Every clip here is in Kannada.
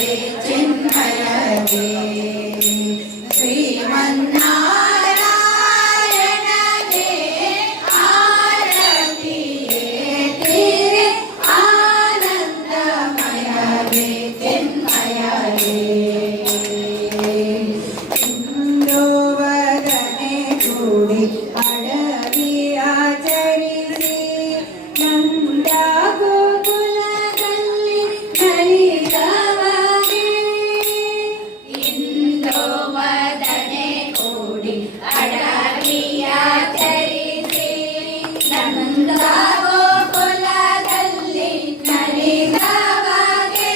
रे चिन्मय रे श्रीमन्नारायण गे आरती रे आनंदमय रे चिन्मय रे इंदोवदने ಕೂಡಿ ಅಡವಿ ಆಚರಿಸಿ ನಂದ ಗೋಕುಲದಲ್ಲಿ ನಲಿದವಗೆ ಇಂದೋವದನೆ ಕೂಡಿ ಅಡವಿ ಆಚರಿಸಿ ನಂದ ಗೋಕುಲದಲ್ಲಿ ನಲಿದವಗೆ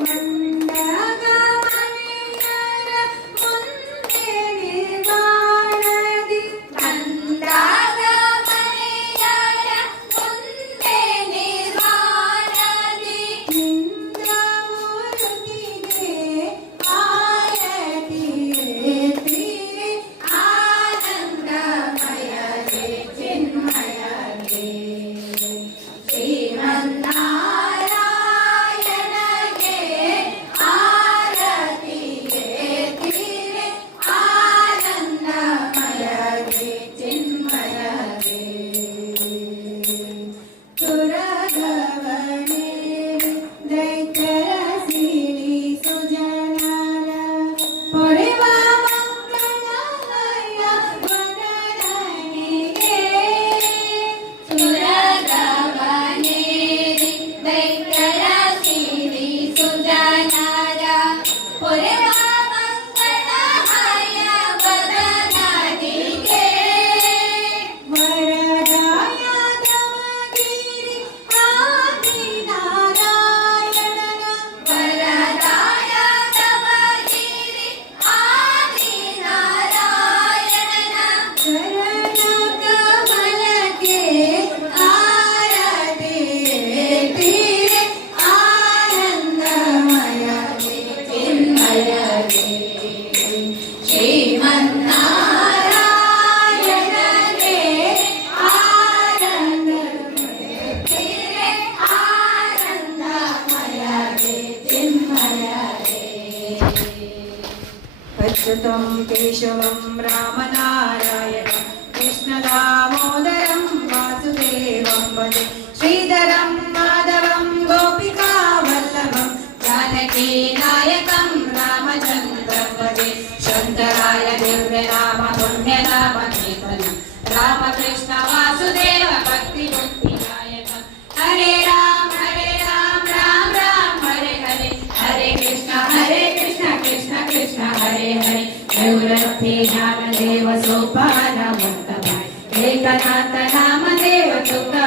ಮಂಡಗ ಮನೆಯರ ಮುಂದೆ ನಿರ್ವಾಣದಿ ಅಂದಾಗ ಮನೆಯರ ಮುಂದೆ ನಿರ್ವಾಣದಿ ನಿಂದ ಮೂರುತಿಗೆ ಆರತಿ ತೀರೆ ಆನಂದಮಯ ರೇ ಚಿನ್ಮಯ ರೇ ಶ್ರೀಮನ್ನಾರಾಯಣಗೆ ಆರತಿ ತೀರೆ ಆನಂದಮಯ ರೇ ಚಿನ್ಮಯ ರೇ ಸುರಗವಣೆ ದೈತ್ಯರ ಸಿರಿ ಸುಜನರ ಪೊರೆವ ಮಂಗಳಮಯ ವದನನಿಗೆ ಸುರಗವಣೆ ದೈತ್ಯರ ಸಿರಿ ಸುಜನರ ಪೊರೆವ ಮಂಗಳಮಯ ವದನನಿಗೆ ವರದಾಯ ದಮಗಿರಿ ಆದಿನಾರಾಯಣನ ವರದಾಯ ದಮಗಿರಿ ಆದಿನಾರಾಯಣನ ಚರಣ ಕಮಲಕ್ಕೆ ಆರತಿ ತೀರೆ ಆನಂದಮಯ ರೇ ಚಿನ್ಮಯ ರೇ ಶ್ರೀಮನ್ನಾರಾಯಣಗೆ ಆನಂದಮಯ ತೀರೆ ಆನಂದಮಯ ರೇ ಚಿನ್ಮಯ ರೇ अच्युतं केशवं रामनारायणं कृष्णदामोदरं वासुदेवं भजे श्रीधरं माधवं गोपिकावल्लभं जानकीनायकं रामचन्द्रं भजे शङ्कराय दिव्यनाम पुण्यनाम कीर्तनं रामकृष्ण वासुदेव भक्तिमुक्तिदायकं हरे राम राम राम हरे हरे हरे कृष्ण कृष्ण कृष्ण हरे हरे गौरवते नामदेव सोपान मुक्तभाय एकनाथ नामदेव तुका